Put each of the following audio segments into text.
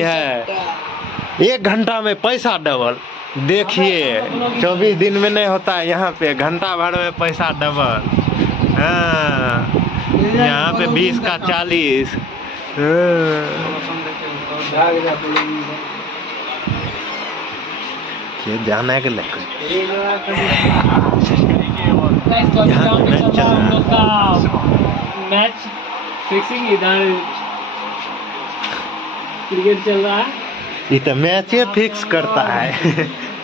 है 1 घंटा में पैसा डबल। देखिए 24 दिन में नहीं होता है, यहाँ पे घंटा भर में पैसा डबल। हाँ, यहाँ पे 20 का 40। ये जाना के लेकर मैच फिक्सिंग इधर क्रिकेट चल रहा है। ये तो मैच फिक्स करता है।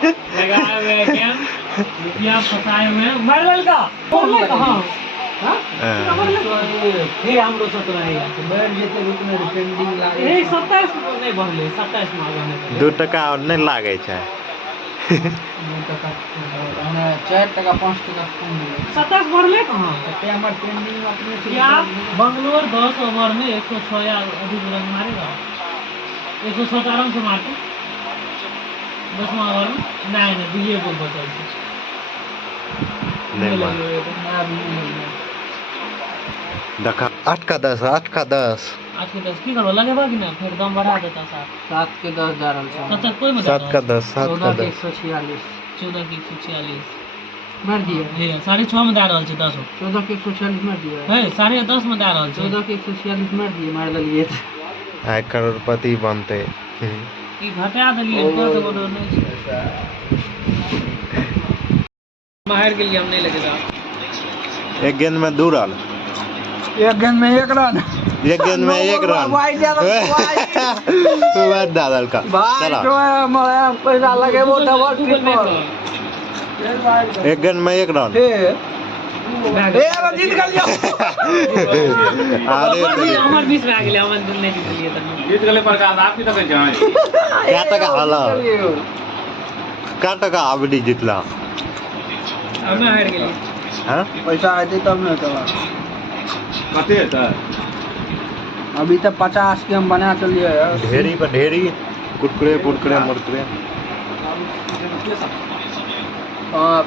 लगाया हुआ है क्या? रुपया फंसाए हुए हैं। मार्बल का कहाँ? फिर हम लोग 17 बैठ जेते रुकने पेंडिंग लागे 27 नहीं भरले 27 मांगने 2 टका और नहीं लागे छै। 4 टका 5 टका 27 भरले कहाँ? हमारे पेंडिंग अपने क्या बंगलोर 10 ओवर में 106 या अधिक रन मारेगा। 107 आराम से मारते 10वां ओवर में नहीं दुए गोल बचल देखा 8 का 10 8 का 10 की करबो लगेबा कि ना फिर दाम बढ़ा देता 7 के 10 जा रहल छै। कत कोई में 7 का 10 7 का 10 146 14 के 146 मार दिए हे 6.5 में दे रहल छै 10 14 के 146 मार दिए हे 10.5 में दे रहल छै 14 के 146 मार दिए मार देलिए आय करोड़पति बनते। ई घटा देलिए तो बोलो नहीं मार के लिए हम नहीं लगेगा। 1 गेंद में 2 रन 1 गेंद में 1 रन 1 गेंद में 1 रन बात दादल का चला पैसा लगे वो डबल 1 गेंद में 1 रन जीत गलियो। अरे हमर 20 रह गेलै हमर नहीं जीतलिए त जीत गेलै प्रकाश आप की तक जाए क्या टका हला क्या टका अबडी जितला हमें हार गेली। हां पैसा आते तब न चला कते त अभी तक 50 के हम बना चलिए यार ढेरी पर ढेरी कुरकुरे मुरकुरे हां